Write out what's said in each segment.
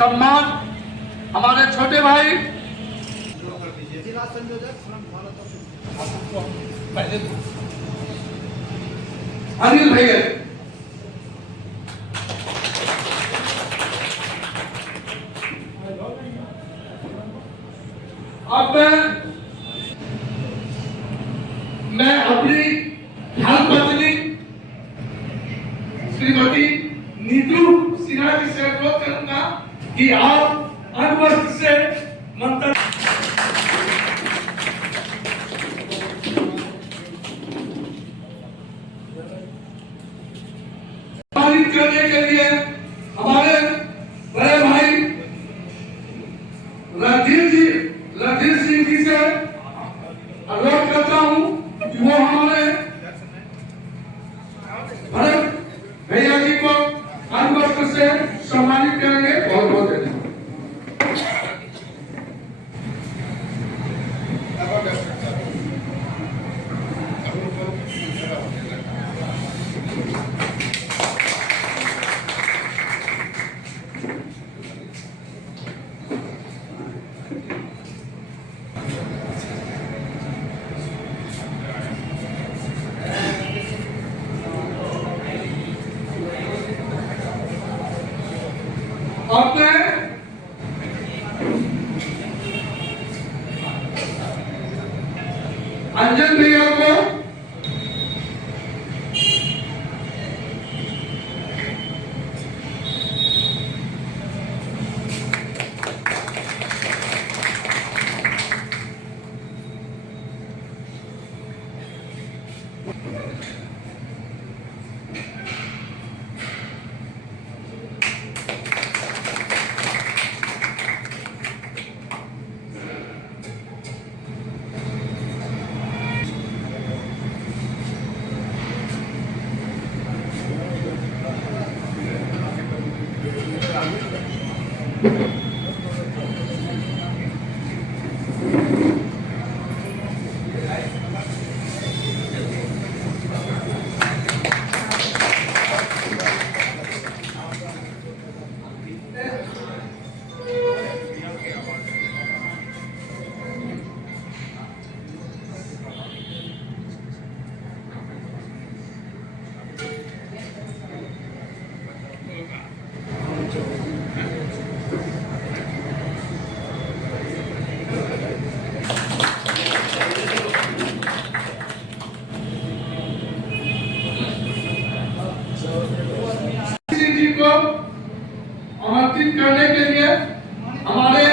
सम्मान हमारे छोटे भाई जिला संयोजक अनिल भैया। अब मैं अपनी धर्मपत्नी श्रीमती नीतू सिन्हा जी से अनुरोध करूंगा कि आप अनुवर्ष से मंत्र सम्मानित करने के लिए हमारे बड़े भाई रणधीर सिंह जी से अनुरोध करता हूं कि वो हमारे भरत भैया जी को अनुवर्ष से सम्मानित करेंगे। बहुत बहुत धन्यवाद। अब अंजन भैया को आमंत्रित करने के लिए हमारे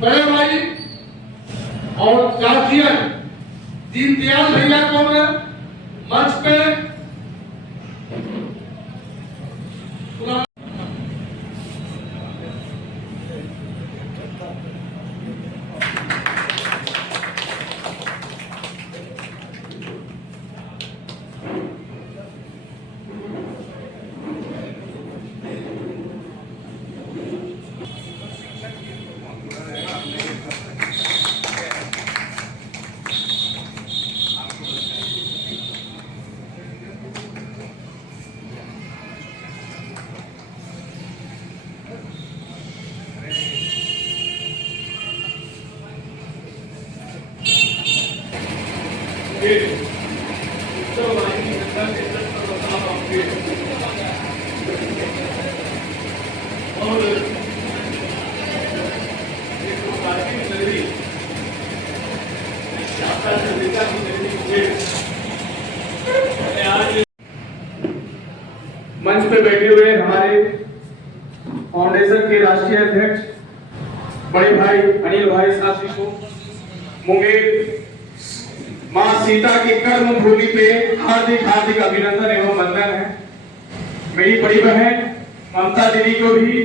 बड़े भाई और गार्जियन दीनदयाल भैया को मैं मंच पे मंच पे बैठे हुए हमारे फाउंडेशन के राष्ट्रीय अध्यक्ष बड़े भाई अनिल भाई साथी को मुंगेर मां सीता की कर्म भूमि पे हार्दिक हार्दिक अभिनंदन एवं वंदन है। मेरी बड़ी बहन ममता दीदी को भी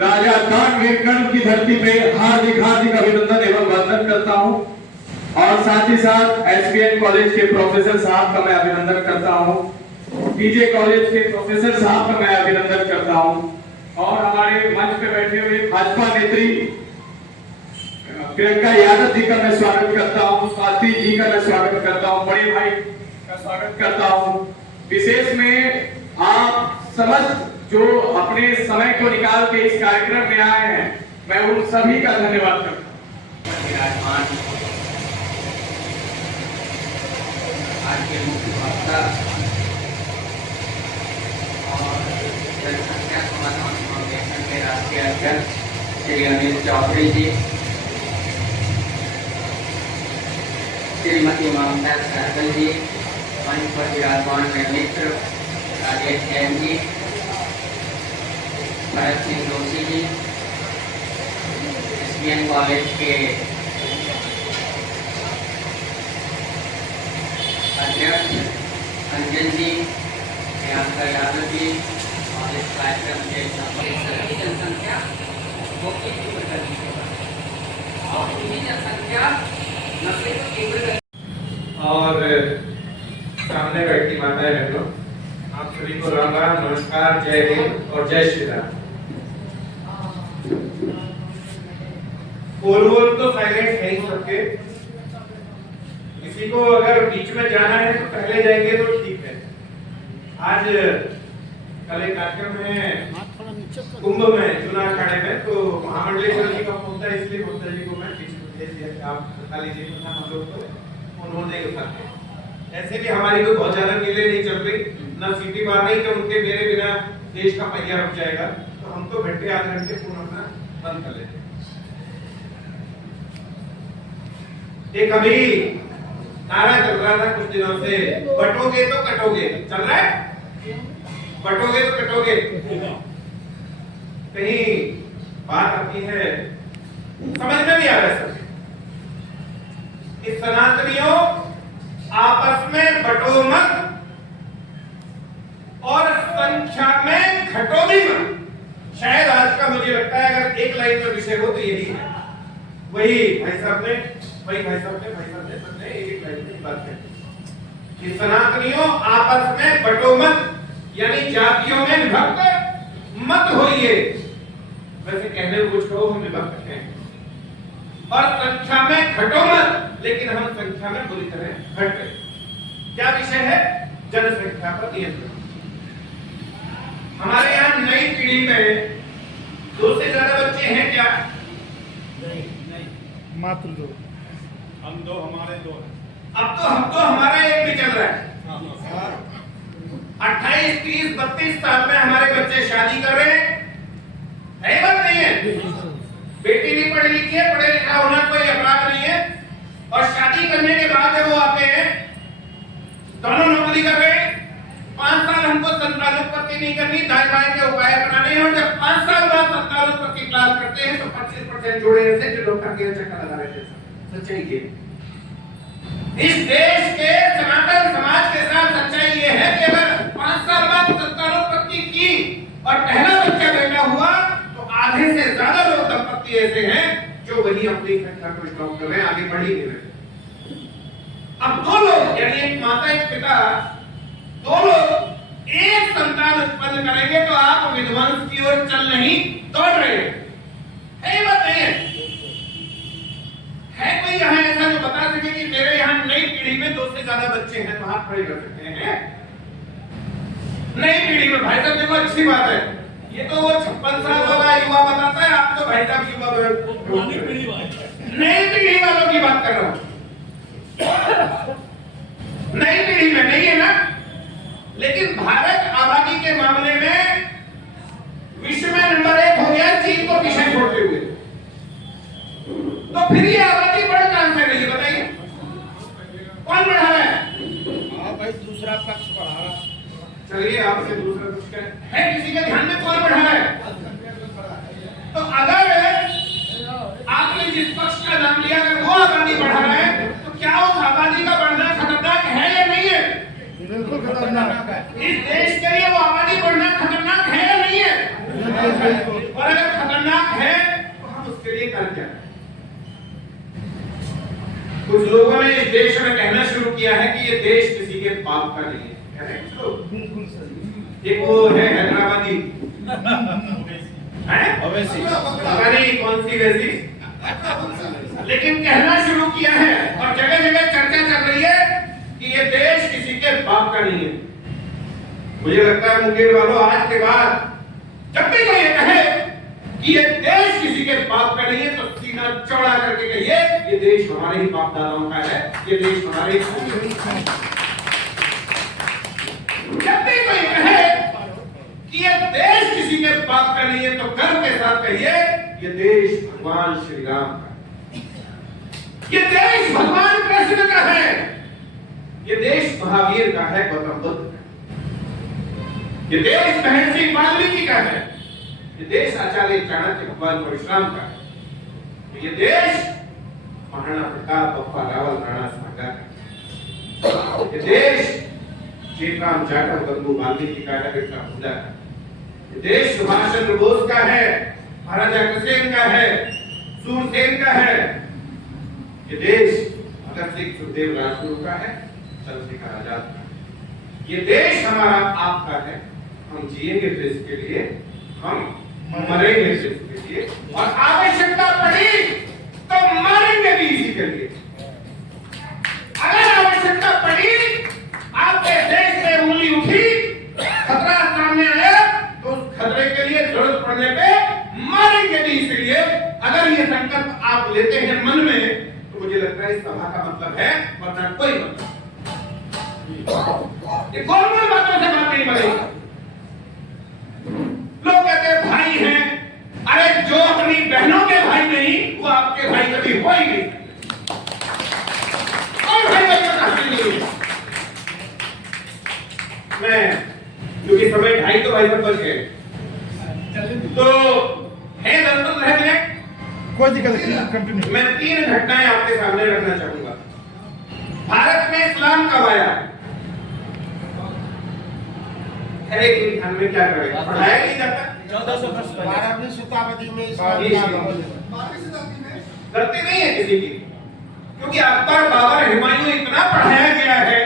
राजा कानवीर कर्म की धरती पे हार्दिक हार्दिक अभिनंदन एवं वंदन करता हूं और साथ ही साथ एसपीएन कॉलेज के प्रोफेसर साहब का मैं अभिनंदन करता हूं, पीजे कॉलेज के प्रोफेसर साहब का मैं अभिनंदन करता हूं और हमारे मंच पे बैठे हुए भाजपा नेत्री प्रियंका यादव जी का मैं स्वागत करता हूं, स्वाति जी का मैं स्वागत करता हूं, बड़े भाई का स्वागत करता हूं। विशेष में आप समस्त जो अपने समय को निकाल के इस कार्यक्रम में आए हैं, मैं उन सभी का धन्यवाद करता हूँ। विराजमान आज के मुख्य वक्ता और जनसंख्या समाधान फाउंडेशन के राष्ट्रीय अध्यक्ष श्री अनिल चौधरी जी, श्रीमती ममता सहगल जी, मंच पर विराजमान मेरे मित्र राजेश जैन जी, भरत सिंह जोशी जी, एसबीएन कॉलेज के अध्यक्ष अंजन जी, प्रियंका यादव जी और इस कार्यक्रम के सभी जनसंख्या मुख्य तीव्र गति के बाद और पूरी जनसंख्या नशे को तीव्र गति और सामने बैठी माताएं बहनों, आप सभी को राम राम, नमस्कार, जय हिंद और जय श्री राम। बोल तो साइलेंट है ही सबके, किसी को अगर बीच में जाना है तो पहले जाएंगे तो ठीक है। आज कल एक कार्यक्रम है कुंभ में, चुनाव अखाड़े में, तो महामंडलेश्वर जी का फोन था, इसलिए ममता जी को मैं बीच में भेज दिया। आप बता लीजिए हम लोग को उन्होंने उठाते। ऐसे भी हमारी कोई बहुत ज्यादा नीले नहीं चल रही, ना सीटी मार रही कि उनके मेरे बिना देश का पहिया रुक जाएगा, तो हम तो घंटे आधे घंटे फोन अपना बंद कर लेते। एक अभी नारा चल रहा था कुछ दिनों से, बटोगे तो कटोगे, चल रहा है, बटोगे तो कटोगे। कहीं बात आती है, समझ में नहीं आ रहा है इस सनातनियों आपस में बटो मत और संख्या में घटो भी मत। शायद आज का मुझे लगता है अगर एक लाइन का विषय हो तो यही है। वही भाई साहब ने सबने एक लाइन में बात कही कि सनातनियों आपस में बटो मत, यानी जातियों में विभक्त मत होइए। वैसे कहने को कुछ कहो, हम विभक्त हैं, और संख्या में घटो मत, लेकिन हम संख्या में बुरी तरह घट गए। क्या विषय है? जनसंख्या पर नियंत्रण। हमारे यहाँ नई पीढ़ी में 2 से ज्यादा बच्चे हैं क्या? नहीं, मात्र 2। हम 2, हमारे 2। अब तो हमारा एक भी चल रहा है। 28, 30, 32 साल में हमारे बच्चे शादी कर रहे हैं, है बात नहीं है? बेटी भी पढ़ी लिखी है, पढ़े लिखा होना कोई अपराध नहीं है, और शादी करने के बाद जब वो आते हैं, दोनों नौकरी कर रहे हैं, 5 साल हमको संतानोत्पत्ति नहीं करनी, दाएं बाएं के उपाय अपनाने हैं, और जब 5 साल बाद संतानोत्पत्ति क्लास करते हैं तो 25% जोड़े ऐसे जो लोग का चक्कर लगा रहे थे। सच्चाई ये, इस देश के सनातन समाज के साथ सच्चाई ये है कि अगर 5 साल बाद संतानोत्पत्ति की और पहला बच्चा पैदा हुआ तो आधे से ज्यादा लोग दंपत्ति ऐसे हैं जो वही अपनी संख्या को स्टॉप कर रहे हैं, आगे बढ़ ही नहीं रहे। अब 2 लोग, यानी एक माता एक पिता, 2 लोग एक संतान उत्पन्न करेंगे तो आप विध्वंस की ओर चल नहीं दौड़ रहे हैं। बात नहीं है कोई यहाँ ऐसा जो बता सके कि मेरे यहाँ नई पीढ़ी में 2 से ज्यादा बच्चे हैं? तो हाथ खड़े कर सकते हैं। नई पीढ़ी में भाई साहब देखो, अच्छी बात है, ये तो वो 56 साल वाला युवा बताता है, आप तो भाई साहब युवा नई पीढ़ी वालों की बात कर रहा हूं। नई पीढ़ी में नहीं है ना, लेकिन भारत आबादी के मामले में विश्व में नंबर 1 हो गया चीन को पीछे छोड़ते हुए। तो फिर ये आबादी बढ़ कहां से रही है बताइए? कौन बढ़ा रहा है? हाँ भाई, दूसरा पक्ष बढ़ा रहा है। चलिए आपसे दूसरा कुछ है किसी के ध्यान में कौन बढ़ा रहा है? तो अगर आपने जिस पक्ष का नाम लिया अगर वो आबादी बढ़ा रहा है तो क्या उस आबादी का बढ़ना खतरनाक है या नहीं है? बिल्कुल खतरनाक है। इस देश के लिए वो आबादी बढ़ना खतरनाक है या नहीं है? और अगर खतरनाक है तो हम उसके लिए कर क्या? कुछ लोगों ने इस देश में कहना शुरू किया है कि ये देश किसी के बाप का नहीं है। बिल्कुल सही। एक वो है हैदराबादी अवैसी, पता नहीं कौन सी वैसी, लेकिन कहना शुरू किया है और जगह जगह चर्चा चल रही है कि ये देश किसी के बाप का नहीं है। मुझे लगता है मुंगेर वालों, आज के बाद जब भी कोई ये कहे कि ये देश किसी के बाप का नहीं है तो सीना चौड़ा करके कहिए ये देश हमारे ही बाप दादाओं का है, ये देश हमारे ही। जब भी कोई कहे कि ये देश किसी के बाप का नहीं है तो गर्व के साथ कहिए ये देश भगवान श्री राम का है, ये देश भगवान कृष्ण का है, ये देश महावीर का है, गौतम बुद्ध का, ये देश महर्षि वाल्मीकि का है, ये देश आचार्य चाणक्य भगवान परशुराम का है, ये देश महाराणा प्रताप बप्पा रावल राणा सांगा का, ये देश चेतराम जाटव बंधु वाल्मीकि का है, बिरसा मुंडा का, ये देश सुभाष चंद्र बोस का है, महाराजा अग्रसेन का है, सूरसेन का है, ये देश भगत सिंह सुखदेव राजगुरु का है, चंद्रशेखर आजाद का है। ये देश हमारा आपका है, हम जिएंगे देश के लिए, हम मरेंगे देश के लिए, और आवश्यकता पड़ी तो मरेंगे भी इसी के लिए। अगर आवश्यकता पड़ी, आपके देश में उंगली उठी, खतरा सामने आया तो उस खतरे के लिए जरूरत पड़ने पे मरेंगे भी इसलिए। अगर ये संकल्प आप लेते हैं मन में तो मुझे लगता है इस सभा का मतलब है, वरना कोई मतलब ये गोलमोल बातों से बात नहीं बनेगी। लोग कहते हैं भाई हैं, अरे जो अपनी बहनों के भाई नहीं वो आपके भाई कभी हो ही नहीं। और भाई भाई का नहीं। मैं क्योंकि समय 2:30 तो भाई बच गए तो है 10 रह गए, कोई दिक्कत नहीं, कंटिन्यू। मैं 3 घटनाएं आपके सामने रखना चाहूंगा। भारत में इस्लाम कब आया? अरे ध्यान में क्या करेगा, पढ़ाया नहीं जाता। 12वीं शताब्दी में गलती नहीं है किसी की, क्योंकि अकबर, बाबर, हुमायूं इतना पढ़ाया गया है।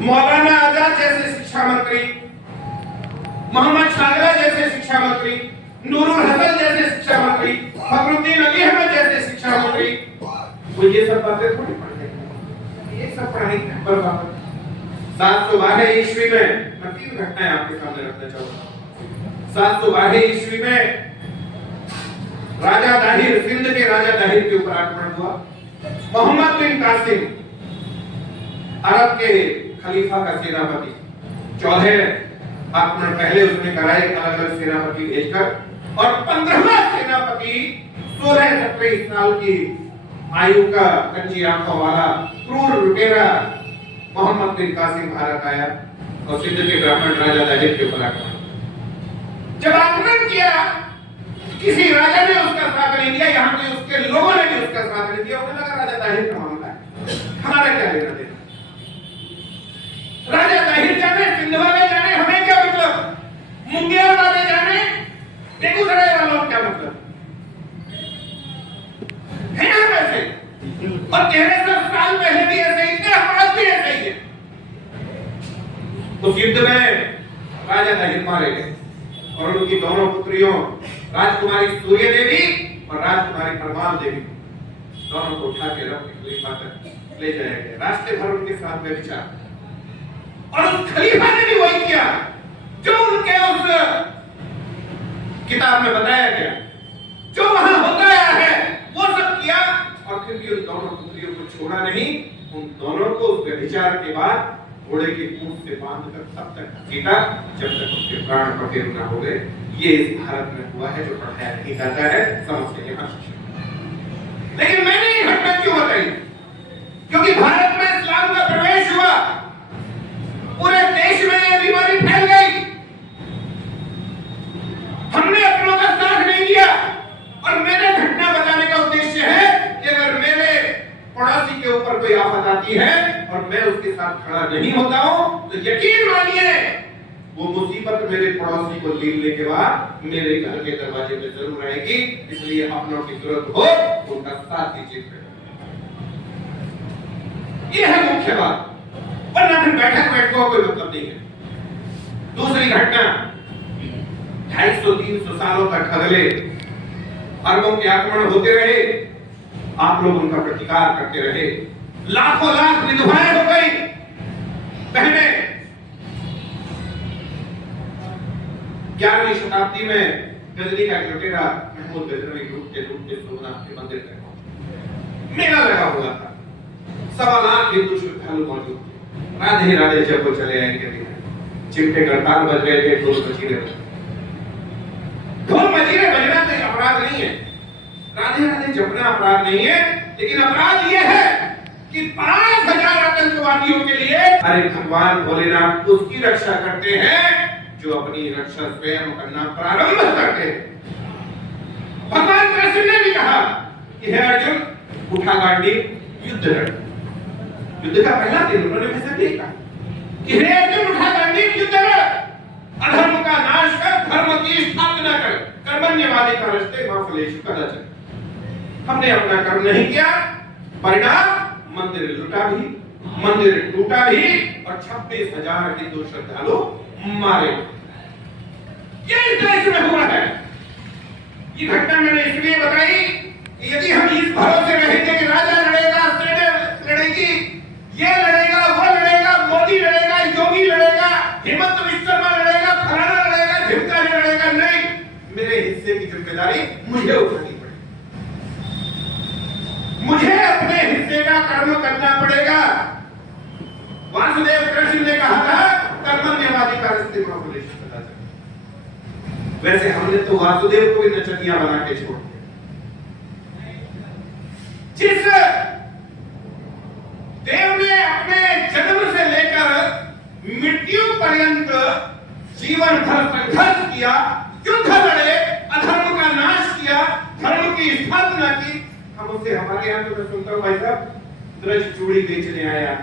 मौलाना आजाद जैसे शिक्षा मंत्री, मोहम्मद शाहजहां जैसे शिक्षा मंत्री, नूरुल हसन जैसे शिक्षा मंत्री, फखरुद्दीन अली अहमद जैसे शिक्षा मंत्री, वो ये सब बातें थोड़ी पढ़ते, ये सब पढ़ाई अकबर बाबर। 712 ईस्वी में, मैं 3 घटनाएं आपके सामने रखना चाहूंगा। 712 ईस्वी में राजा दाहिर, सिंध के राजा दाहिर के ऊपर आक्रमण हुआ। मोहम्मद बिन कासिम, अरब के खलीफा का सेनापति, 14 आक्रमण पहले उसने कराए अलग अलग सेनापति भेजकर, और 15वां सेनापति 16-17 साल की आयु का कच्ची आंखों वाला क्रूर लुटेरा मोहम्मद बिन कासिम भारत आया और सिंध के ब्राह्मण राजा दाहिर के ऊपर आक्रमण। जब आक्रमण किया किसी राजा ने उसका साथ नहीं दिया, यहाँ के उसके लोगों ने भी उसका साथ नहीं दिया। उन्हें लगा राजा दाहिर का मामला है, हमारा क्या लेना देना। राजा दाहिर जाने, सिंध वाले जाने, हमें क्या मतलब, मुंगेर वाले जाने, बेगूसराय वालों को क्या मतलब है ना वैसे। और 1300 साल पहले भी ऐसे ही थे, आज भी ऐसे ही है। तो युद्ध में राजा दाहिर मारे गए और उनकी दोनों पुत्रियों राजकुमारी सूर्य देवी और राजकुमारी परमाल देवी दोनों को उठा के रख खलीफा तक ले जाया गया। रास्ते भर उनके साथ में विचार, और उस खलीफा ने भी वही किया जो उनके उस किताब में बताया गया, जो वहां होता है वो सब किया। और फिर भी उन दोनों पुत्रियों को छोड़ा नहीं, उन दोनों को उस व्यभिचार के बाद घोड़े की पूंछ से बांधकर तब तक घसीटा जब तक उनके प्राण पखेरु न हो गए। ये इस भारत में हुआ है, जो पढ़ाया नहीं जाता है, समझ के यहाँ शिक्षा। लेकिन मैंने ये घटना क्यों बताई? क्योंकि भारत में इस्लाम का प्रवेश हुआ, पूरे देश में ये बीमारी फैल गई, हमने अपनों का साथ नहीं दिया। और मेरे घटना बताने का उद्देश्य है कि अगर मेरे पड़ोसी के ऊपर कोई आफत आती है और मैं उसके साथ खड़ा नहीं होता हूं तो यकीन मानिए वो मुसीबत मेरे पड़ोसी को लीलने के बाद मेरे घर के दरवाजे पे जरूर आएगी। इसलिए अपनों की जरूरत हो उनका साथ दीजिए। ये है मुख्य बात, वरना फिर बैठक कोई मतलब नहीं है। दूसरी घटना, 250-300 सालों तक अगले अरबों के आक्रमण होते रहे, आप लोग उनका प्रतिकार करते रहे, लाखों लाख विधवाएं हो गई, बहनें 11वीं शताब्दी में गजनी का लुटेरा महमूद गजनवी लूटते लूटते सोमनाथ के मंदिर तक पहुंचा। मेला लगा हुआ था, 1.25 लाख हिंदू श्रद्धालु मौजूद थे। राधे राधे जब वो चले आएंगे, चिमटे गड़ताल बज गए थे, ढोल मजीरे बज गए। ढोल मजीरे बजना तो अपराध नहीं है, राधे राधे जपना अपराध नहीं है, लेकिन अपराध ये है कि 5000 आतंकवादियों के लिए अरे भगवान भोलेनाथ उसकी रक्षा करते हैं जो अपनी रक्षा स्वयं करना प्रारंभ करते हैं। भगवान कृष्ण ने भी कहा कि हे अर्जुन, उठा गांडी, युद्ध लड़। युद्ध का पहला दिन उन्होंने कैसा देखा कि हे अर्जुन, उठा गांडी, युद्ध लड़, अधर्म का नाश कर, धर्म की स्थापना कर, कर्मण्यवादी का रस्ते मां फलेषु कदाचन। हमने अपना कर्म नहीं किया, परिणाम मंदिर लुटा भी, मंदिर टूटा भी और 26,000 हिंदू श्रद्धालु मारे। ये इस देश में हुआ है। ये घटना मैंने इसलिए बताई कि यदि हम इस भरोसे रहेंगे कि राजा लड़ेगा, सेना लड़ेगी, ये लड़ेगा, वो लड़ेगा, मोदी लड़ेगा, योगी लड़ेगा, हेमंत बिश्व शर्मा लड़ेगा, फलाना लड़ेगा, ढिमका लड़ेगा, नहीं, मेरे हिस्से की जिम्मेदारी मुझे उठानी पड़ेगी। मुझे अपने हिस्से का कर्म करना पड़ेगा। वासुदेव कृष्ण ने कहा था, कर्मण्यवादी का रस्ते मां फलेषु कदाचन। वैसे हमने तो वासुदेव को भी नचनिया बना के छोड़ दिया। जिस देव ने अपने जन्म से लेकर मृत्यु पर्यंत जीवन भर संघर्ष किया, युद्ध लड़े, अधर्म का नाश किया, धर्म की स्थापना की, हम उसे हमारे यहाँ तो मैं सुनता हूँ भाई साहब, ब्रज चूड़ी बेचने आया,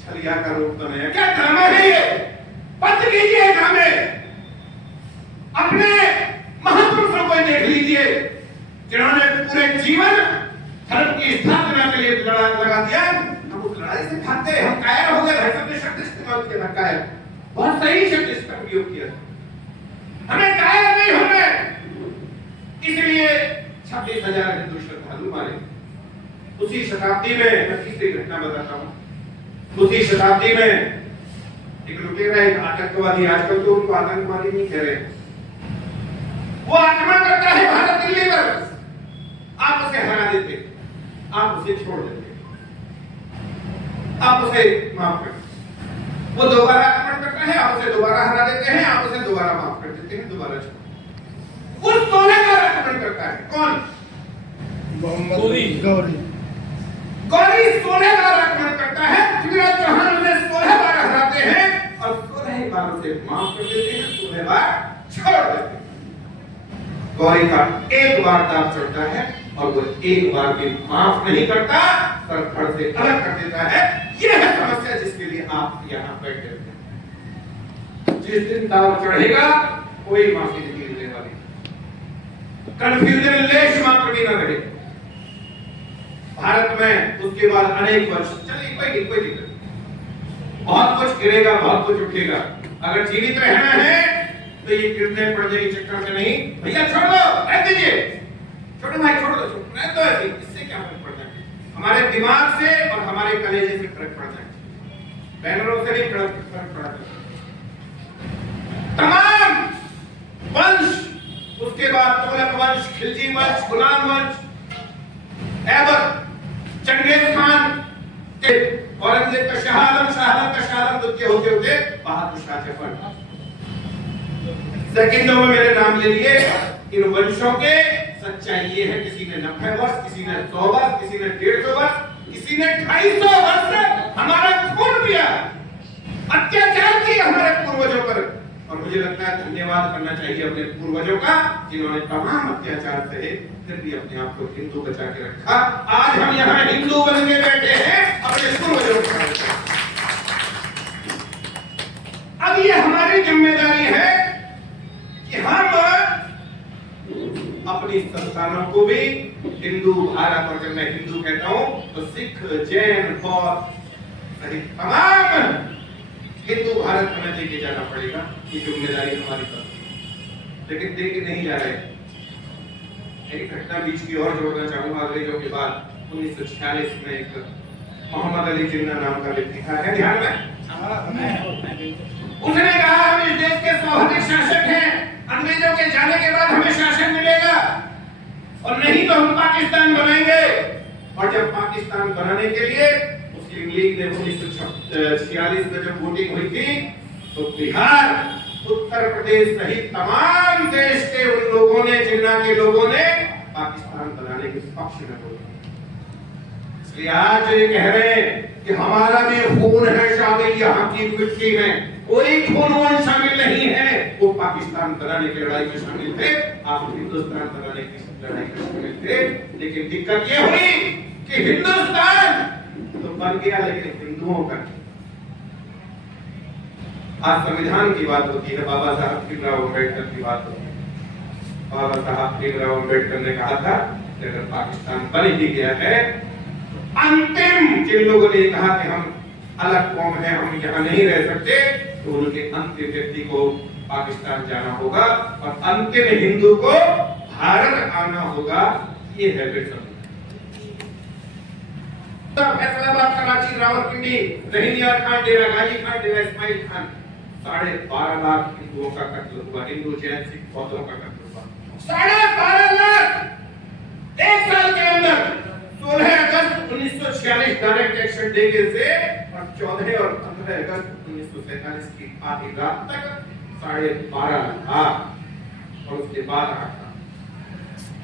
छलिया का रूप बनाया। क्या ड्रामा है ये? बंद कीजिए ड्रामे। अपने महापुरुषों को देख लीजिए जिन्होंने पूरे जीवन धर्म की स्थापना के लिए लगा दिया। हम उस लड़ाई से भागते हैं, हम कायर हो गए। भाई साहब ने शब्द इस्तेमाल किया, कायर, बहुत सही शब्द इसका प्रयोग किया। हमें कायर नहीं होना, इसलिए 26,000 हिंदू श्रद्धालु मारे। उसी शताब्दी में मैं तीसरी घटना बताता हूँ। उसी शताब्दी में एक लुटेरा, एक आतंकवादी, आजकल तो उनको आतंकवादी नहीं कह रहे, वो आक्रमण करता है भारत दिल्ली पर। आप उसे हरा देते, आप उसे छोड़ देते, आप उसे माफ कर देते। वो दोबारा आक्रमण करता है, आप उसे दोबारा हरा देते हैं, आप उसे दोबारा माफ कर देते हैं, दोबारा छोड़। वो 16 बार आक्रमण करता है। कौन? गौरी। गौरी 16 बार आक्रमण करता है। पृथ्वीराज चौहान उसे 16 बार हराते हैं और 16 बार उसे माफ कर देते हैं, 16 बार छोड़ देते हैं। गौरी का एक बार दांत चढ़ता है और वो एक बार भी माफ नहीं करता, सर धड़ से अलग कर देता है। यह है समस्या जिसके लिए आप यहाँ बैठे हैं। जिस दिन दांत चढ़ेगा कोई माफी नहीं मिलने वाली, कंफ्यूजन लेश मात्र भी न रहे। भारत में उसके बाद अनेक वर्ष चलिए, कोई दिक्कत नहीं, बहुत कुछ गिरेगा, बहुत कुछ उठेगा। अगर जीवित रहना है तो ये गिरने पड़ने के चक्कर में नहीं, भैया छोड़ दो, रह दीजिए, छोटे भाई छोड़ दो, रह दो ऐसे, इससे क्या फर्क पड़ता है? हमारे दिमाग से और हमारे कलेजे से फर्क पड़ता है, बैनरों से नहीं फर्क पड़ता। तमाम वंश, उसके बाद तुगलक वंश, खिलजी वंश, गुलाम वंश, ऐबक, चंगेज खान, औरंगजेब का शाह आलम, होते होते बहादुर शाह जफर। सेकंडों में मेरे नाम ले लिए। इन वंशों के सच्चाई ये है, किसी ने 90 वर्ष, किसी ने 100 वर्ष, किसी ने 150 वर्ष, किसी ने 250 वर्ष हमारा खून पिया, अत्याचार किया हमारे पूर्वजों पर। और मुझे लगता है धन्यवाद करना चाहिए अपने पूर्वजों का, जिन्होंने तमाम अत्याचार सहे, फिर भी अपने आप को हिंदू बचा के रखा। आज हम यहाँ हिंदू बन के बैठे हैं अपने पूर्वजों का। अब ये हमारी जिम्मेदारी है कि हम अपनी संतानों को भी हिंदू भारत, और जब मैं हिंदू कहता हूं तो सिख, जैन, बौद्ध सहित तमाम हिंदू भारत में लेके जाना पड़ेगा। ये जिम्मेदारी हमारी तरफ, लेकिन लेके नहीं जा रहे। एक घटना बीच की और जोड़ना चाहूंगा अंग्रेजों के बाद 1946 में एक मोहम्मद अली जिन्ना नाम का व्यक्ति था, है ध्यान में? उसने कहा हम इस देश के सर्वाधिक शासक हैं, और नहीं तो हम पाकिस्तान बनाएंगे। और जब पाकिस्तान बनाने के लिए मुस्लिम लीग ने 1946 में जब वोटिंग हुई थी तो बिहार, उत्तर प्रदेश सहित तमाम देश के उन लोगों ने, जिन्ना के लोगों ने पाकिस्तान बनाने के पक्ष में वोट किया। इसलिए आज ये कह रहे हैं कि हमारा भी खून है शामिल यहाँ की मिट्टी में, कोई खून शामिल नहीं है। वो पाकिस्तान बनाने की लड़ाई में शामिल थे, आप हिंदुस्तान बनाने की लड़ाई में शामिल थे। लेकिन दिक्कत ये हुई कि हिंदुस्तान तो बन गया लेकिन हिंदुओं का। आज संविधान की बात होती है, बाबा साहब भीमराव अम्बेडकर की बात होती है। बाबा साहब भीमराव अम्बेडकर ने कहा था कि अगर पाकिस्तान बन ही गया है, अंतिम जिन लोगों ने कहा कि हम अलग कौम है, हम यहाँ नहीं रह सकते, तो उनके अंतिम व्यक्ति को पाकिस्तान जाना होगा और अंतिम हिंदू को भारत आना होगा। ये है फैसलाबाद, कराची, रावलपिंडी, रहीमिया खान डेरा, गाजी खान डेरा, इस्माइल खान, 12.5 लाख हिंदुओं का कत्ल हुआ, हिंदू जैन सिख बौद्धों का कत्ल हुआ। 12.5 लाख एक साल के अंदर। 16 अगस्त 1946 डायरेक्ट एक्शन डे से और 14 और 15 अगस्त 1947 की आधी रात तक 12.5 लाख। और उसके बाद 8 लाख।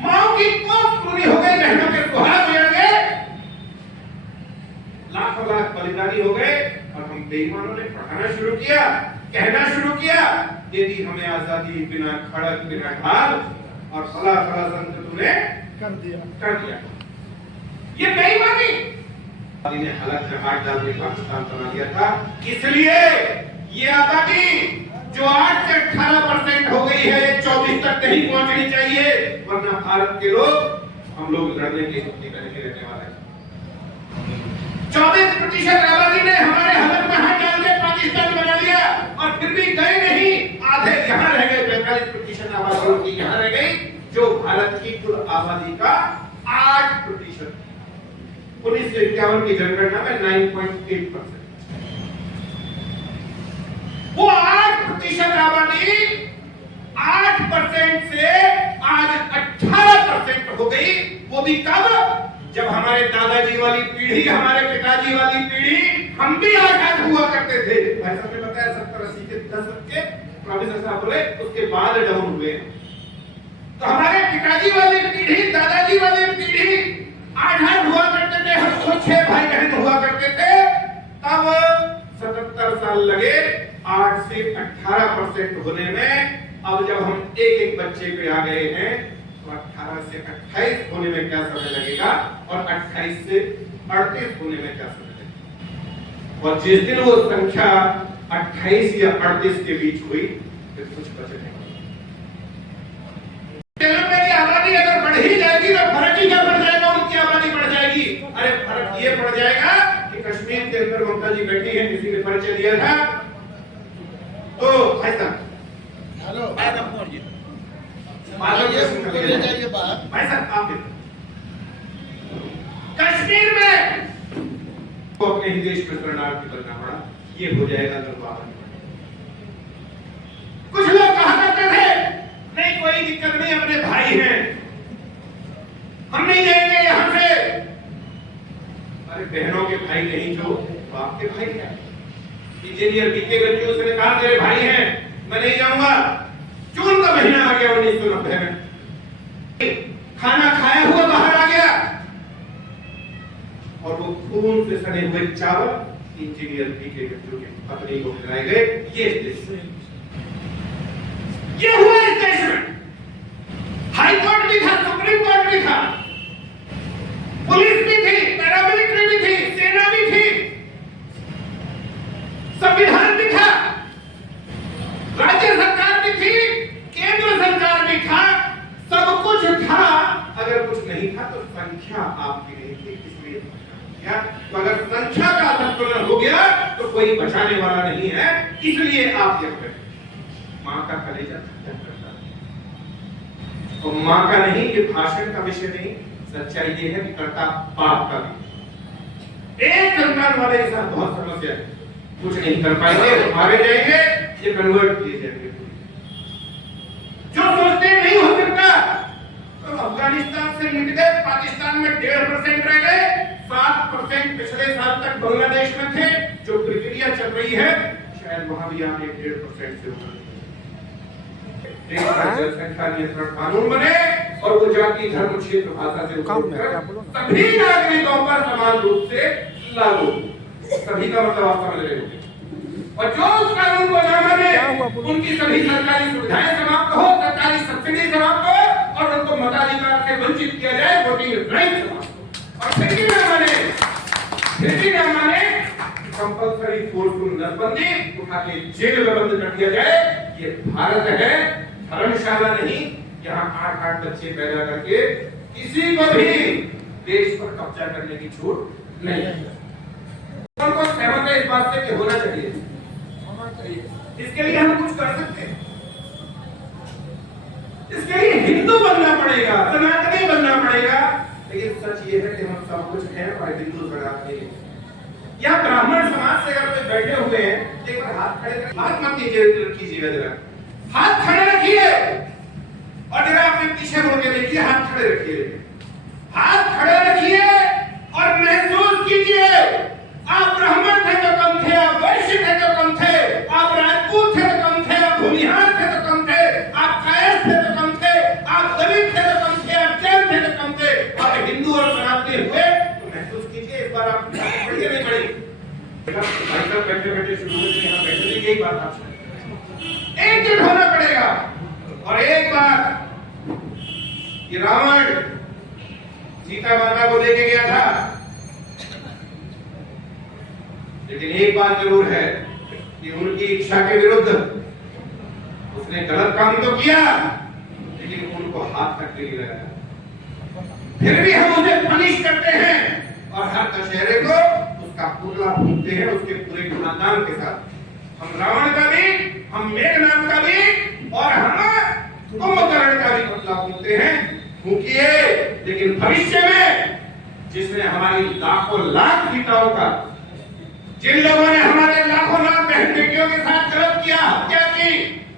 माओ की कोख पूरी हो गई, बहनों के सुहाग उजड़ गए, लाखों लाख बलिदानी हो गए। और हम बेईमानों ने पढ़ाना शुरू किया, कहना शुरू किया, दे दी हमें आजादी बिना खड़क बिना ढाल, और फला फला संत तूने कर दिया। ये बेईमानी ने हालत में हाथ डाल के पाकिस्तान बना दिया था। इसलिए ये आबादी जो 8 से 18% हो गई है, 24 तक नहीं पहुंचनी चाहिए, वरना भारत के लोग, हम लोग लड़ने की स्थिति में नहीं रहने वाले। 24% आबादी ने हमारे हालत में हाथ डाल के पाकिस्तान बना लिया, और फिर भी गए नहीं, आधे यहाँ रह गए। 45% आबादी यहाँ रह गई, जो भारत की कुल आबादी का 8%। 1951 की जनगणना में 9.8%। वो 8% आबादी 8% से आज 18% हो गई। वो भी कब? जब हमारे दादाजी वाली पीढ़ी, हमारे पिताजी वाली पीढ़ी, हम भी आजाद हुआ करते थे। भाई साहब ने बताया 70-80 के दशक के प्रोफेसर साहब बोले उसके बाद डाउन हुए। तो हमारे पिताजी वाली पीढ़ी, दादाजी वाली पीढ़ी आजाद हुआ करते थे, हम तो 6 भाई बहन हुआ करते थे। तब 77 साल लगे 8 से 18% होने में। अब जब हम एक बच्चे पे आ गए हैं, तो 18 से 28 होने में क्या समय लगेगा, और 28 से 38 होने में क्या समय लगेगा। और जिस दिन वो संख्या 28 या 38 के बीच हुई, फिर कुछ बचे नहीं। मेरी आबादी अगर बढ़ ही जाएगी तो फर्क ही क्या पड़ जाएगा, उनकी आबादी बढ़ जाएगी। अरे फर्क ये पड़ जाएगा कि कश्मीर के अंदर ममता जी बैठी है, किसी ने परिचय दिया था, तो भाई साहब भाई साहब आप कश्मीर में को अपने ही देश में शरणार्थी बनना पड़ा, ये हो जाएगा दरबार। कुछ लोग कहा करते थे नहीं कोई दिक्कत नहीं, अपने भाई हैं, हम नहीं जाएंगे यहां से। अरे बहनों के भाई नहीं, जो बाप के भाई हैं। इंजीनियर बीके गंजी उसने कहा मेरे भाई हैं, मैं नहीं जाऊंगा। जून का महीना आ गया 1990 में, खाना खाया हुआ बाहर आ गया, और वो खून से सड़े हुए चावल इंजीनियर बीके गंजी की पत्नी को खिलाए गए। ये हुआ इस देश में। हाई कोर्ट भी था, सुप्रीम कोर्ट भी था, पुलिस भी थी, पैरामिलिट्री भी थी, सेना भी थी, संविधान भी था, राज्य सरकार भी थी, केंद्र सरकार भी था, सब कुछ था। अगर कुछ नहीं था तो संख्या आपकी नहीं थी, इसलिए तो अगर संख्या का संतुलन हो गया तो कोई बचाने वाला नहीं है, इसलिए आप ये करें। मां का कलेजा करता है, तो मां का नहीं, ये भाषण का विषय नहीं, सच्चाई ये है कि करता बाप का भी। एक संतान वाले के साथ बहुत समस्या है, कुछ नहीं कर पाएंगे, मारे जाएंगे, ये कन्वर्ट किए जाएंगे। जो सोचते नहीं हो सकता, तो अफगानिस्तान 1.5% रह गए, 7% पिछले साल तक बांग्लादेश में थे। जो प्रक्रिया चल रही है शायद वहां भी आप 1.5% से ऊपर जनसंख्या नियंत्रण कानून बने और वो जाति धर्म क्षेत्र भाषा से सभी नागरिकों पर समान रूप से लागू, सभी का मतलब आप समझ रहे होंगे। और जो उस कानून को न माने उनकी सभी सरकारी सुविधाएं समाप्त हो, सरकारी सब्सिडी समाप्त हो और उनको मताधिकार से वंचित किया जाए, वोटिंग राइट समाप्त हो। और फिर भी न माने कंपल्सरी फोर्सफुल नसबंदी उठा के जेल में बंद कर दिया जाए। ये भारत है, धर्मशाला नहीं। यहाँ 8 बच्चे पैदा करके किसी को भी देश पर कब्जा करने की छूट नहीं है। उनको सहमत है इस बात से कि होना चाहिए। इसके लिए हम कुछ कर सकते हैं। इसके लिए हिंदू बनना पड़ेगा, सनातनी बनना पड़ेगा। लेकिन सच ये है कि हम सब कुछ हैं और हिंदू सनातनी हैं। या ब्राह्मण समाज से अगर कोई बैठे हुए हैं, एक बार हाथ खड़े करके हाथ मत कीजिएगा, जरा हाथ खड़े रखिए और जरा अपने पीछे मुड़ के देखिए, हाथ खड़े रखिए, हाथ खड़े रखिए और महसूस कीजिए आप ब्राह्मण थे तो कम थे, आप वैश्य थे तो कम थे, आप राजपूत थे तो कम थे, आप भूमिहार थे तो कम थे, आप कायस्थ थे तो कम थे, आप दलित थे तो कम थे, आप जैन थे तो कम थे, आप हिंदू और सनातनी हुए तो महसूस कीजिए। इस बार आप पढ़िए नहीं पढ़ी भाई साहब, बैठे बैठे शुरू में यहाँ बैठे थे, यही बात आपसे एकजुट होना पड़ेगा। और एक बात, ये रावण सीता माता को लेके गया था, लेकिन एक बात जरूर है कि उनकी इच्छा के विरुद्ध उसने गलत काम तो किया, लेकिन उनको हाथ तक नहीं लगाया। फिर भी हम उसे पनिश करते हैं और हर दशहरे को उसका पुतला फूंकते हैं उसके पूरे खानदान के साथ। हम रावण का भी, हम मेघनाथ का भी और हम कुंभकर्ण का भी पुतला फूंकते हैं। फूंकिए, लेकिन भविष्य में जिसने हमारी लाखों लाख सीताओं का, जिन लोगों ने हमारे लाखों लाख बहन बेटियों के साथ गलत किया, हत्या की,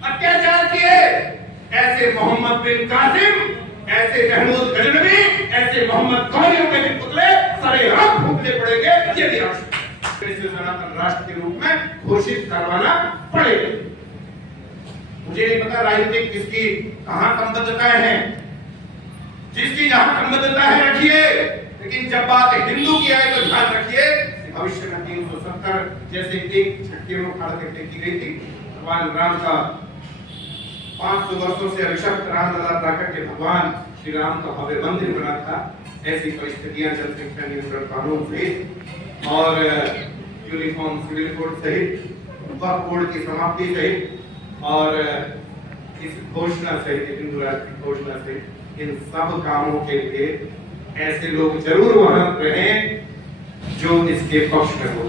अत्याचार किए, ऐसे मोहम्मद बिन कासिम, ऐसे महमूद गजनवी, ऐसे मोहम्मद गौरियों के भी पुतले सरेआम फूंकने पड़ेंगे। यदि इसे सनातन राष्ट्र के रूप में घोषित करवाना पड़ेगा। मुझे नहीं पता राजनीतिक किसकी कहां संबद्धताएं हैं, जिसकी जहां संबद्धता है रखिए, लेकिन जब बात हिंदू की आए तो ध्यान रखिए भविष्य में 370 जैसे एक झटके में उखाड़ के फेंकी गई थी। भगवान राम का 500 वर्षों से अभिषिक्त रामलला प्राकट्य भगवान श्री राम का भव्य मंदिर बना था। ऐसी परिस्थितियां जनसंख्या नियंत्रण कानून सहित और यूनिफॉर्म सिविल कोड सहित, वक्फ बोर्ड की समाप्ति सहित और इस घोषणा सहित, हिंदू राष्ट्र की घोषणा सहित, इन सब कामों के लिए ऐसे लोग जरूर वहां रहें जो इसके पक्ष में हो।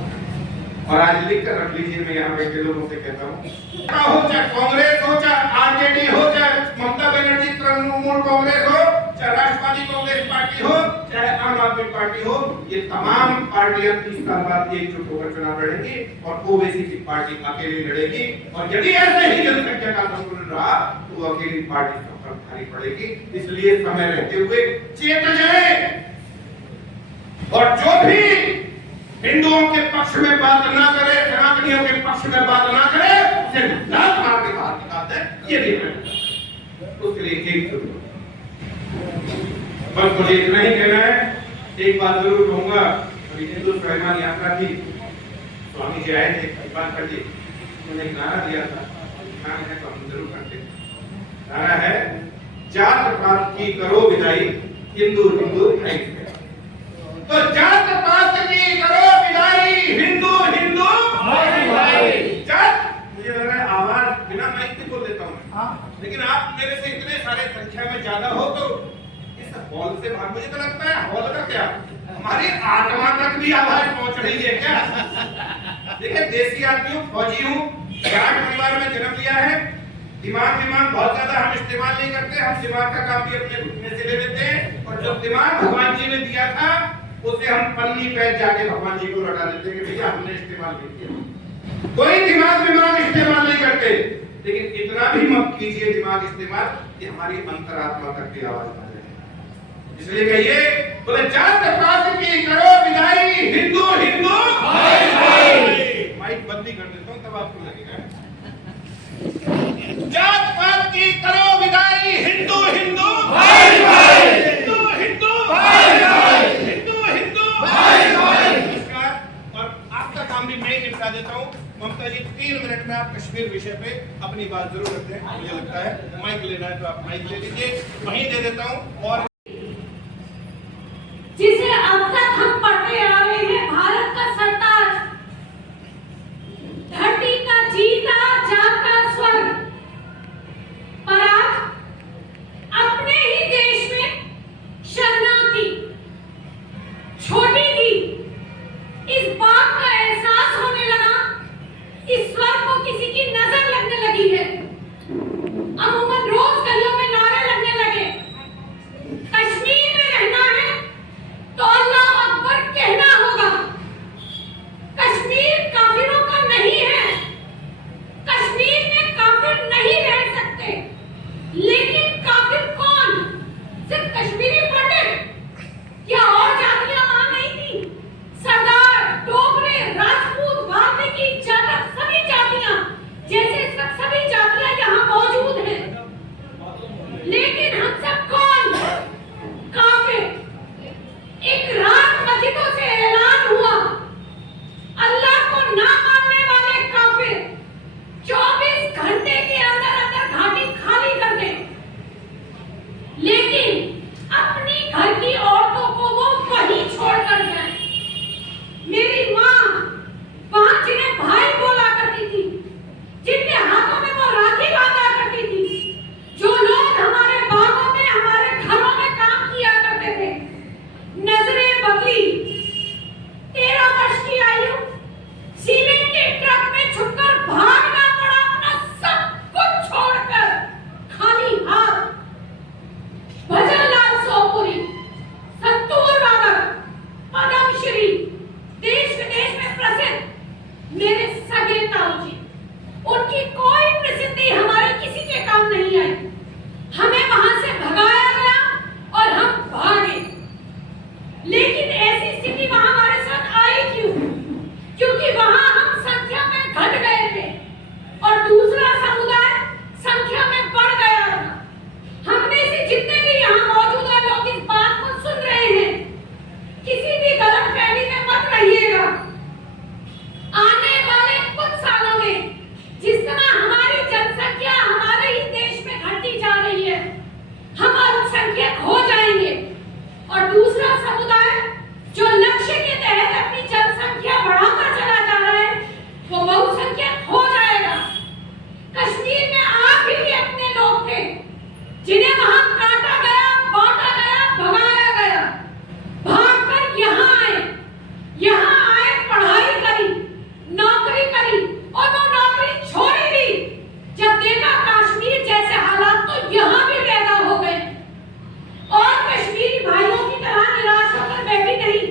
और आज लिख कर रख लीजिए, मैं यहाँ बैठे लोगों से कहता हूँ, चाहे कांग्रेस हो, चाहे आरजेडी हो, चाहे ममता बनर्जी तृणमूल कांग्रेस हो, चाहे राष्ट्रवादी कांग्रेस पार्टी हो, चाहे आम आदमी पार्टी हो, ये तमाम पार्टियां 30 साल बाद एकजुट होकर चुनाव लड़ेंगी और ओवैसी की पार्टी अकेली लड़ेगी। और यदि ऐसे ही जनसंख्या का संतुलन रहा तो वो अकेली पार्टी सफल भारी पड़ेगी। इसलिए समय रहते हुए चेत जाए और जो भी हिंदुओं के पक्ष में बात ना करे, सनातनियों के पक्ष में बात ना करे, उसे लात मार के बाहर निकाल दे। ये भी उसके लिए एकजुट हो। बस मुझे इतना ही कहना है। एक बात जरूर कहूंगा, अभी हिंदू स्वाभिमान यात्रा थी, स्वामी जी आए थे बात कर दी, उन्होंने एक नारा दिया था, नारा है तो हम जरूर करते। नारा है, जात पात की करो विदाई, हिंदू हिंदू भाई। तो जात पात की करो विदाई, हिंदू हिंदू भाई भाई। जात, मुझे लग रहा है आवाज बिना माइक के बोल देता हूँ, लेकिन आप मेरे से इतने सारे संख्या में ज्यादा हो तो इस हॉल से बाहर, मुझे तो लगता है हॉल का क्या, हमारी आत्मा तक भी आवाज पहुंच रही है क्या। देखिए, देसी आदमी हूँ, फौजी हूँ, जाट परिवार में जन्म लिया है। दिमाग बहुत ज्यादा हम इस्तेमाल नहीं करते, हम दिमाग का काम भी अपने घुटने से ले लेते हैं। और जो दिमाग भगवान जी ने दिया था उसे हम पन्नी पे जाके भगवान जी को लगा देते हैं कि भैया हमने इस्तेमाल नहीं किया। कोई दिमाग इस्तेमाल नहीं करते, लेकिन इतना भी मत कीजिए दिमाग इस्तेमाल कि हमारी अंतरात्मा तक की आवाज आ जाए। इसलिए कहिए, बोले जात पात की करो विदाई, हिंदू हिंदू भाई भाई। माइक बंदी कर देता हूं तब आपको लगेगा। जात पात की करो विदाई, हिंदू हिंदू भाई भाई, हिंदू हिंदू भाई भाई, हिंदू हिंदू भाई भाई। नमस्कार। और आपका काम भी मैं ही निपटा देता हूं। ममता जी 3 मिनट में आप कश्मीर विषय पे अपनी बात जरूर रखते हैं। मुझे लगता है माइक लेना है तो आप माइक ले लीजिए, वहीं दे देता हूं। और जिसे अब तक हम पढ़ते आ रहे हैं, भारत का सरताज, धरती का जीता जागता स्वर्ग, पर आज अपने ही देश में शरणार्थी, छोटी थी। इस बात का एहसास होने लगा, इस स्वर्ग को किसी की नजर लगने लगी है। अमूमन रोज गलियों में नारे लगने लगे, कश्मीर में रहना है तो अल्लाह अकबर कहना होगा। कश्मीर काफिरों का नहीं है, कश्मीर में काफिर नहीं रह सकते। लेकिन काफिर कौन? सिर्फ कश्मीरी पंडित? क्या और जातियां वहां नहीं थी? सरदार, डोगरे, राजपूत, वाल्मीकि, जाटव, सभी जातियां, जैसे इस वक्त सभी जातियां यहाँ मौजूद हैं। लेकिन हम सब कौन? काफिर। एक रात मस्जिदों से ऐलान हुआ, अल्लाह को ना मानने वाले काफिर 24 घंटे के अंदर अंदर घाटी खाली कर दें। लेकिन अपनी घर की औरतों को वो वहीं छोड़कर जाए। मेरी माँ वहां जिन्हें भाई बोला करती थी, जिनके हाथों में वो राखी बांधा करती थी, जो लोग हमारे बागों में, हमारे घरों में काम किया करते थे, नजरें बदली। 13 वर्ष की आयु, सीमेंट के ट्रक में छुपकर भागना पड़ा अपना सब कुछ छोड़कर, खाली हाथ। भजनलाल सोपुरी, संतूर बाबर, पद्मश्री, देश विदेश में प्रसिद्ध मेरे सगे ताऊ जी, उनकी कोई प्रसिद्धि हमारे किसी के काम नहीं आई। हमें वहां से भगाया गया और हम भागे। लेकिन ऐसी स्थिति वहां हमारे साथ आई क्यों? क्योंकि वहां हम संख्या में घट गए थे और दूसरा समुदाय संख्या में बढ़ गया था। हम में से जितने भी यहाँ मौजूदा लोग इस बात को सुन रहे हैं, किसी भी गलतफहमी में मत रहिएगा। आने वाले कुछ सालों में जिस तरह हमारी जनसंख्या हमारे ही देश में घटती जा रही है, हम अल्पसंख्यक हो जाएंगे और दूसरा समुदाय जो लक्ष्य के तहत अपनी जनसंख्या बढ़ाता चला जा रहा है, वो बहुसंख्यक हो जाएगा। कश्मीर में आप ही अपने लोग थे जिन्हें वहां काटा गया, बांटा गया, भगाया गया, भागकर यहाँ आए, पढ़ाई करी, नौकरी करी और वो नौकरी छोड़ी भी। जब देखा कश्मीर जैसे हालात, तो यहाँ भी पैदा हो गए। और कश्मीरी भाइयों की तरह निराश होकर बैठी नहीं,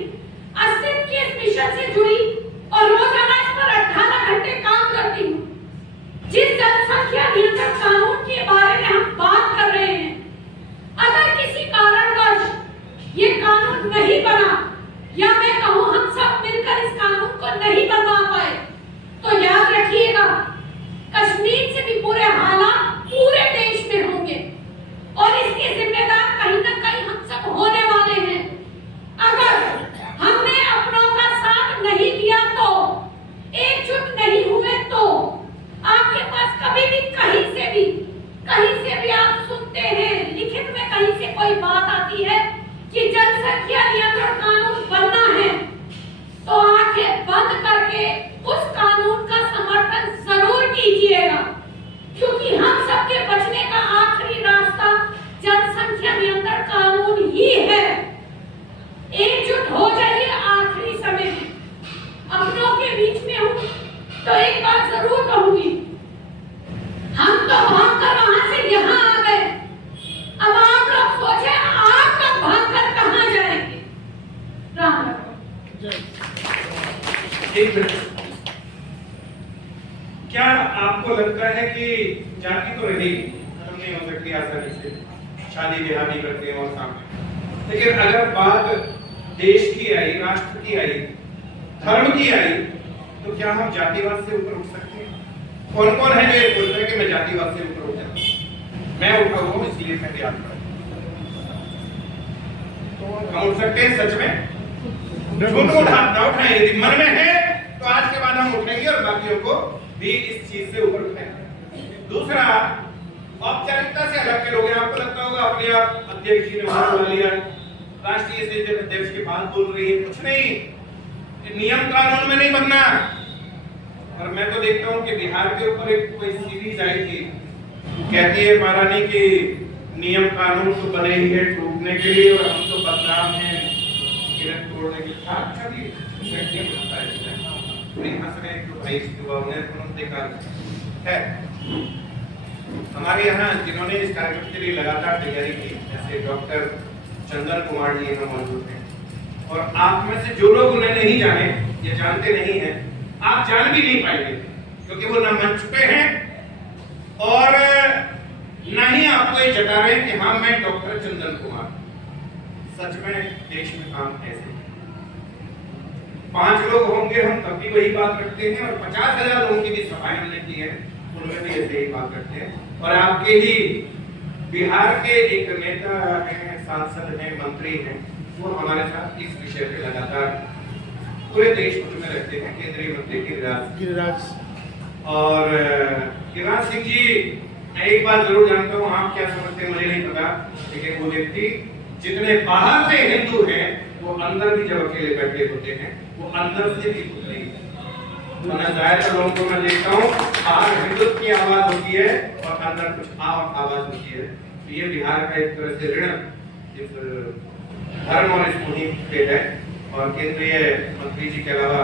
अस्तित्व के इस मिशन से जुड़ी और रोजाना इस पर 18 घंटे काम करती हूँ। जिस जनसंख्या नियंत्रण कानून के बारे में हम बात कर रहे हैं, अगर किसी कारणवश ये कानून नहीं बना, या मैं कहूँ हम सब मिलकर इस कानून को नहीं बनवा पाए, तो याद रखिएगा कश्मीर से भी बुरे हालात पूरे देश में होंगे और इसके जिम्मेदार कहीं ना कहीं हम सब होने वाले हैं। अगर हमने अपनों का साथ नहीं दिया तो, एकजुट नहीं हुए तो, आपके पास कभी भी कहीं से भी आप सुनते हैं, लिखित में कहीं से कोई बात आती है कि जनसंख्या नियंत्रण कानून बनना है, तो आंखें बंद करके उस कानून का समर्थन जरूर कीजिएगा। क्योंकि हम सबके बचने का आखिरी रास्ता जनसंख्या नियंत्रण कानून ही है। एकजुट हो जाइए आखिरी समय में। अपनों के बीच में हूँ तो एक बात जरूर कहूंगी, हम तो भागकर वहां से यहाँ आ गए। अब आप लोग सोचे आप लोग भागकर कहाँ जाएंगे? राम राम। एक मिनट, क्या आपको लगता है कि जाति तो रहेगी, खत्म नहीं हो सकती आसानी से, शादी ब्याह नहीं करते और काम लेकिन अगर बात देश की आई, राष्ट्र की आई, धर्म की आई, तो क्या हम जातिवाद से ऊपर उठ सकते हैं? कौन कौन है जो ये बोलता है कि मैं जातिवाद से ऊपर उठ जाऊं? मैं उठा हुआ हूं, इसलिए मैं याद कर हम उठ सकते हैं सच में? झूठ ना उठाएं, यदि मन में है तो आज के बाद हम उठेंगे और बाकियों को भी इस चीज से ऊपर उठाएंगे। दूसरा, औपचारिकता से अलग के लोग हैं। आपको लगता होगा अपने आप अध्यक्ष जी ने बुला लिया, राष्ट्रीय संयोजक अध्यक्ष के पास बोल रही है, कुछ नहीं, नियम कानून में नहीं बनना। और मैं तो देखता हूँ कि बिहार के ऊपर एक कोई सीरीज आई थी, कहती है महारानी की नियम कानून तो बने ही है टूटने के लिए और हम तो बदनाम हैं किरण तोड़ने के लिए। अच्छा जी, हंस रहे हैं भाई उन्होंने देखा है। हमारे यहाँ जिन्होंने इस कार्यक्रम के लिए लगातार तैयारी की, जैसे डॉक्टर चंदन कुमार जी यहाँ मौजूद हैं, और आप में से जो लोग उन्हें नहीं जाने या जानते नहीं हैं, आप जान भी नहीं पाएंगे, क्योंकि वो ना मंच पे हैं और ना ही आपको ये जता रहे हैं कि हाँ मैं डॉक्टर चंदन कुमार। सच में देश में काम ऐसे 5 लोग होंगे हम तब भी वही बात करते हैं, और 50,000 लोगों की भी सफाई हमने की है, उनमें भी ऐसे ही बात करते हैं। और आपके ही बिहार के एक नेता हैं, सांसद हैं, मंत्री हैं, वो हमारे साथ इस विषय पे लगातार पूरे देश भर में रहते हैं, केंद्रीय मंत्री गिरिराज। और गिरिराज सिंह जी, मैं एक बात जरूर जानता हूँ, आप क्या समझते हैं मुझे नहीं पता, लेकिन वो व्यक्ति जितने बाहर से हिंदू हैं वो अंदर भी जब अकेले बैठे होते हैं वो अंदर से भी कुछ नहीं। तो मैं ज्यादातर लोगों को मैं देखता हूँ बाहर हिंदुत्व की आवाज होती है और अंदर कुछ आवाज होती है। तो ये बिहार का एक तरह से ऋण इस धर्म और इस मुहिम पे है। और केंद्रीय मंत्री जी के अलावा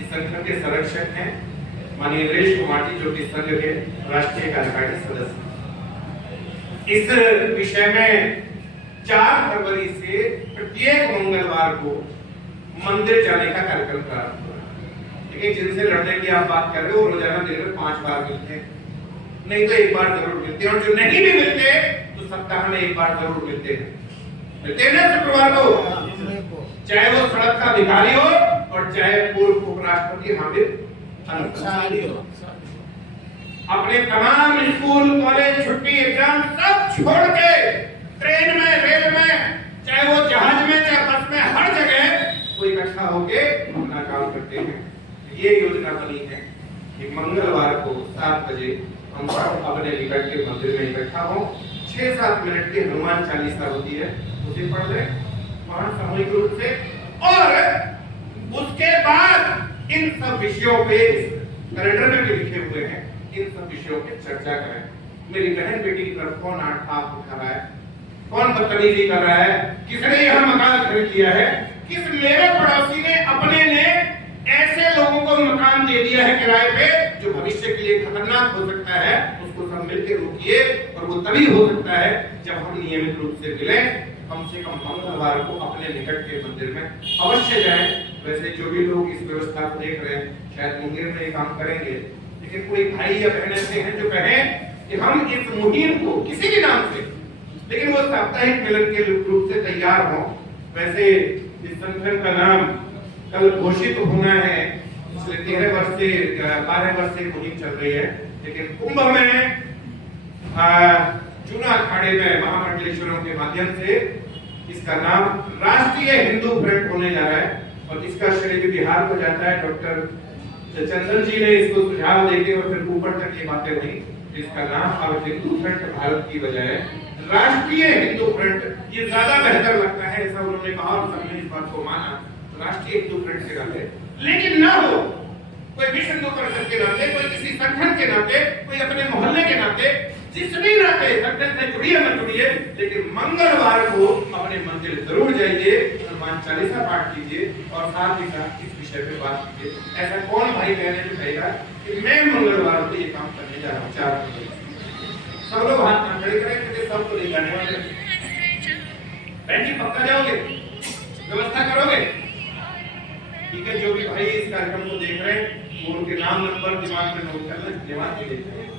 इस संगठन के संरक्षक हैं माननीय नरेश कुमार जी, जो कि संघ के राष्ट्रीय कार्यकारिणी सदस्य। इस विषय में 4 फरवरी से प्रत्येक मंगलवार को मंदिर जाने का कार्यक्रम प्रारंभ हुआ। लेकिन जिनसे लड़ने की आप बात कर रहे हो रोजाना दिन में 5 बार मिलते हैं, नहीं तो 1 बार जरूर मिलते हैं, और जो नहीं भी मिलते तो सप्ताह में 1 बार जरूर मिलते हैं। मिलते हैं ना शुक्रवार को, चाहे वो सड़क का भिखारी हो और चाहे पूर्व उपराष्ट्रपति हामिद अंसारी हो। अपने तमाम स्कूल, कॉलेज, छुट्टी, एग्जाम सब छोड़ के ट्रेन में, रेल में, चाहे वो जहाज में, चाहे बस में, हर जगह वो इकट्ठा होके अपना काम करते हैं। ये योजना बनी है कि मंगलवार को 7 बजे हम सब अपने निकट के मंदिर में इकट्ठा हो, 6-7 मिनट की हनुमान चालीसा होती है, उसे पढ़ लें वहां सामूहिक रूप से, और उसके बाद इन सब विषयों पे कैलेंडर में भी लिखे हुए हैं, इन सब विषयों पे चर्चा करें। मेरी बहन बेटी की तरफ कौन आठ उठा रहा है, कौन बदतमीजी कर रहा है, किसने यहाँ मकान खरीद लिया है, किस मेरे पड़ोसी ने अपने ने ऐसे लोगों को मकान दे दिया है किराए पे जो भविष्य के लिए खतरनाक हो सकता है, उसको सब मिलकर रोकिए। और वो तभी हो सकता है जब हम नियमित रूप से मिलें। कम से कम मंगलवार को अपने निकट के मंदिर में अवश्य जाएं। वैसे जो भी लोग इस व्यवस्था को देख रहे हैं शायद मुंगेर में ये काम करेंगे, लेकिन कोई भाई या बहन ऐसे हैं जो कहें कि हम इस मुहिम को किसी भी नाम से, लेकिन वो साप्ताहिक मिलन के रूप से तैयार हों। वैसे इस संगठन का नाम कल घोषित होना है, पिछले 12 वर्ष से मुहिम चल रही है, लेकिन कुंभ में चुना अखाड़े में महामंडलेश्वरों के माध्यम से इसका नाम राष्ट्रीय हिंदू फ्रंट होने जा रहा है। और इसका श्रेय भी बिहार को जाता है। डॉक्टर चंदन जी ने इसको सुझाव देके और फिर ऊपर तक ये बातें हुई, इसका नाम अब हिंदू फ्रंट भारत की बजाय राष्ट्रीय हिंदू फ्रंट, ये ज्यादा बेहतर लगता है, ऐसा उन्होंने कहा और सबने इस बात को माना। राष्ट्रीय हिंदू फ्रंट के नाते, लेकिन ना हो कोई विश्व हिंदू परिषद के नाते, कोई किसी संगठन के नाते, कोई अपने मोहल्ले के नाते, जिस भी नाते संगठन से जुड़िए मत जुड़िए, लेकिन मंगलवार को अपने मंदिर जरूर जाइए, हनुमान चालीसा पाठ कीजिए और साथ ही साथ इस विषय पे बात कीजिए। ऐसा कौन भाई बहन जो कहेगा कि मैं मंगलवार को ये काम करने जा रहा हूँ 4 बजे? सब लोग हाथ ना खड़े करें, क्योंकि सब तो नहीं जाने वाले। बहन जी पक्का जाओगे, व्यवस्था करोगे? ठीक है, जो भी भाई इस कार्यक्रम को देख रहे हैं वो उनके नाम नंबर दिमाग में नोट कर लें, जवाब दे देते हैं।